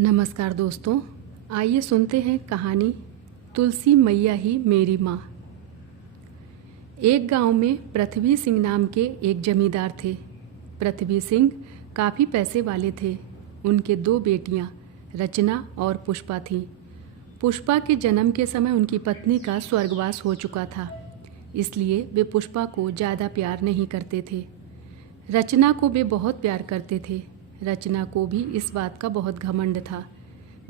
नमस्कार दोस्तों, आइए सुनते हैं कहानी तुलसी मैया ही मेरी माँ। एक गांव में पृथ्वी सिंह नाम के एक जमींदार थे। पृथ्वी सिंह काफ़ी पैसे वाले थे। उनके दो बेटियां रचना और पुष्पा थीं। पुष्पा के जन्म के समय उनकी पत्नी का स्वर्गवास हो चुका था, इसलिए वे पुष्पा को ज़्यादा प्यार नहीं करते थे। रचना को वे बहुत प्यार करते थे। रचना को भी इस बात का बहुत घमंड था।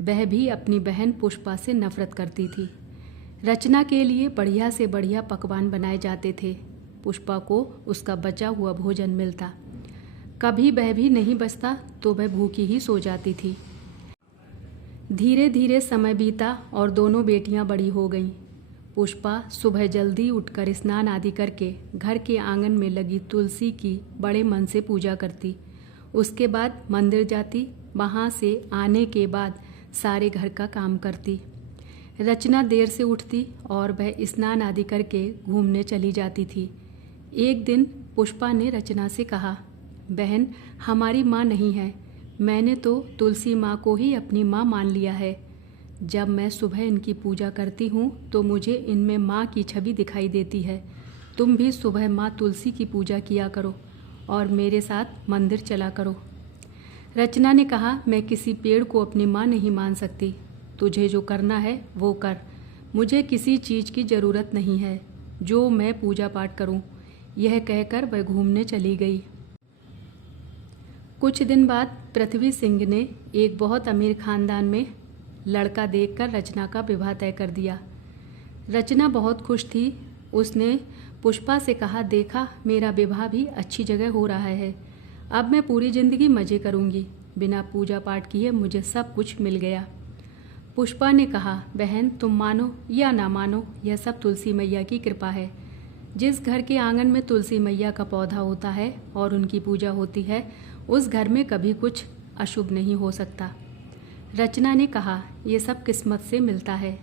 वह भी अपनी बहन पुष्पा से नफरत करती थी। रचना के लिए बढ़िया से बढ़िया पकवान बनाए जाते थे। पुष्पा को उसका बचा हुआ भोजन मिलता। कभी वह भी नहीं बचता तो वह भूखी ही सो जाती थी। धीरे धीरे समय बीता और दोनों बेटियां बड़ी हो गईं। पुष्पा सुबह जल्दी उठकर स्नान आदि करके घर के आंगन में लगी तुलसी की बड़े मन से पूजा करती। उसके बाद मंदिर जाती। वहाँ से आने के बाद सारे घर का काम करती। रचना देर से उठती और वह स्नान आदि करके घूमने चली जाती थी। एक दिन पुष्पा ने रचना से कहा, बहन, हमारी माँ नहीं है। मैंने तो तुलसी माँ को ही अपनी माँ मान लिया है। जब मैं सुबह इनकी पूजा करती हूँ तो मुझे इनमें माँ की छवि दिखाई देती है। तुम भी सुबह माँ तुलसी की पूजा किया करो और मेरे साथ मंदिर चला करो। रचना ने कहा, मैं किसी पेड़ को अपनी माँ नहीं मान सकती। तुझे जो करना है वो कर। मुझे किसी चीज़ की ज़रूरत नहीं है जो मैं पूजा पाठ करूं। यह कहकर वह घूमने चली गई। कुछ दिन बाद पृथ्वी सिंह ने एक बहुत अमीर खानदान में लड़का देखकर रचना का विवाह तय कर दिया। रचना बहुत खुश थी। उसने पुष्पा से कहा, देखा, मेरा विवाह भी अच्छी जगह हो रहा है। अब मैं पूरी ज़िंदगी मज़े करूँगी। बिना पूजा पाठ किए मुझे सब कुछ मिल गया। पुष्पा ने कहा, बहन, तुम मानो या ना मानो, यह सब तुलसी मैया की कृपा है। जिस घर के आंगन में तुलसी मैया का पौधा होता है और उनकी पूजा होती है, उस घर में कभी कुछ अशुभ नहीं हो सकता। रचना ने कहा, ये सब किस्मत से मिलता है।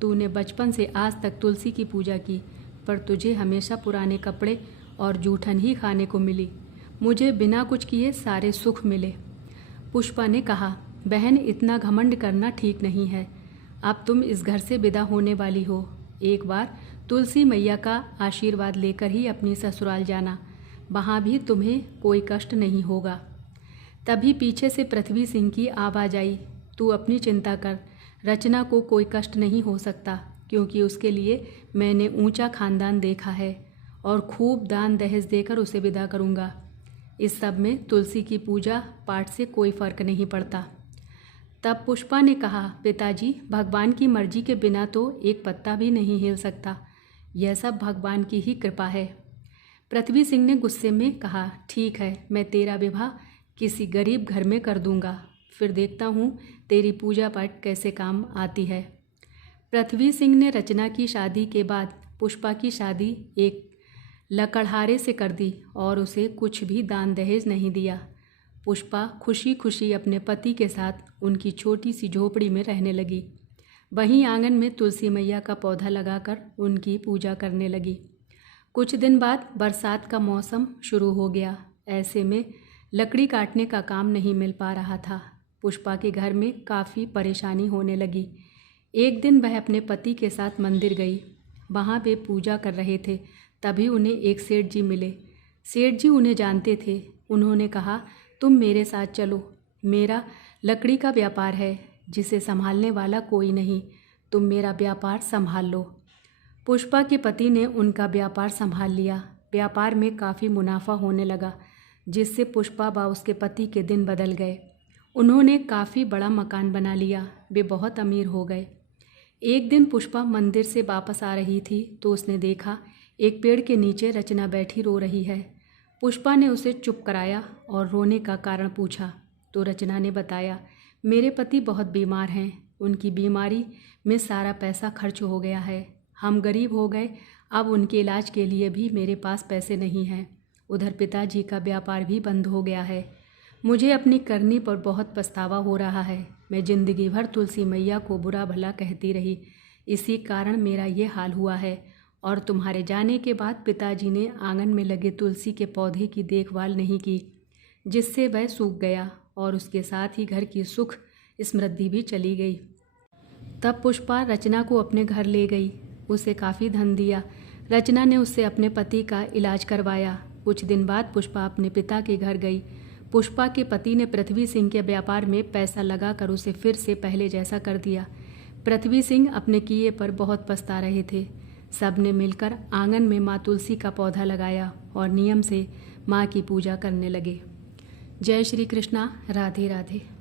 तूने बचपन से आज तक तुलसी की पूजा की, पर तुझे हमेशा पुराने कपड़े और जूठन ही खाने को मिली। मुझे बिना कुछ किए सारे सुख मिले। पुष्पा ने कहा, बहन, इतना घमंड करना ठीक नहीं है। अब तुम इस घर से विदा होने वाली हो। एक बार तुलसी मैया का आशीर्वाद लेकर ही अपनी ससुराल जाना। वहाँ भी तुम्हें कोई कष्ट नहीं होगा। तभी पीछे से पृथ्वी सिंह की आवाज़ आई, तू अपनी चिंता कर। रचना को कोई कष्ट नहीं हो सकता, क्योंकि उसके लिए मैंने ऊंचा खानदान देखा है और खूब दान दहेज देकर उसे विदा करूँगा। इस सब में तुलसी की पूजा पाठ से कोई फ़र्क नहीं पड़ता। तब पुष्पा ने कहा, पिताजी, भगवान की मर्जी के बिना तो एक पत्ता भी नहीं हिल सकता। यह सब भगवान की ही कृपा है। पृथ्वी सिंह ने गुस्से में कहा, ठीक है, मैं तेरा विवाह किसी गरीब घर में कर दूंगा। फिर देखता हूँ तेरी पूजा पाठ कैसे काम आती है। पृथ्वी सिंह ने रचना की शादी के बाद पुष्पा की शादी एक लकड़हारे से कर दी और उसे कुछ भी दान दहेज नहीं दिया। पुष्पा खुशी खुशी अपने पति के साथ उनकी छोटी सी झोपड़ी में रहने लगी। वहीं आंगन में तुलसी मैया का पौधा लगाकर उनकी पूजा करने लगी। कुछ दिन बाद बरसात का मौसम शुरू हो गया। ऐसे में लकड़ी काटने का काम नहीं मिल पा रहा था। पुष्पा के घर में काफ़ी परेशानी होने लगी। एक दिन वह अपने पति के साथ मंदिर गई। वहाँ वे पूजा कर रहे थे। तभी उन्हें एक सेठ जी मिले। सेठ जी उन्हें जानते थे। उन्होंने कहा, तुम मेरे साथ चलो। मेरा लकड़ी का व्यापार है जिसे संभालने वाला कोई नहीं। तुम मेरा व्यापार संभाल लो। पुष्पा के पति ने उनका व्यापार संभाल लिया। व्यापार में काफ़ी मुनाफा होने लगा, जिससे पुष्पा व उसके पति के दिन बदल गए। उन्होंने काफ़ी बड़ा मकान बना लिया। वे बहुत अमीर हो गए। एक दिन पुष्पा मंदिर से वापस आ रही थी तो उसने देखा एक पेड़ के नीचे रचना बैठी रो रही है। पुष्पा ने उसे चुप कराया और रोने का कारण पूछा तो रचना ने बताया, मेरे पति बहुत बीमार हैं। उनकी बीमारी में सारा पैसा खर्च हो गया है। हम गरीब हो गए। अब उनके इलाज के लिए भी मेरे पास पैसे नहीं हैं। उधर पिताजी का व्यापार भी बंद हो गया है। मुझे अपनी करनी पर बहुत पछतावा हो रहा है। मैं ज़िंदगी भर तुलसी मैया को बुरा भला कहती रही, इसी कारण मेरा ये हाल हुआ है। और तुम्हारे जाने के बाद पिताजी ने आंगन में लगे तुलसी के पौधे की देखभाल नहीं की, जिससे वह सूख गया और उसके साथ ही घर की सुख समृद्धि भी चली गई। तब पुष्पा रचना को अपने घर ले गई, उसे काफ़ी धन दिया। रचना ने उससे अपने पति का इलाज करवाया। कुछ दिन बाद पुष्पा अपने पिता के घर गई। पुष्पा के पति ने पृथ्वी सिंह के व्यापार में पैसा लगाकर उसे फिर से पहले जैसा कर दिया। पृथ्वी सिंह अपने किए पर बहुत पछता रहे थे। सब ने मिलकर आंगन में माँ तुलसी का पौधा लगाया और नियम से माँ की पूजा करने लगे। जय श्री कृष्णा। राधे राधे।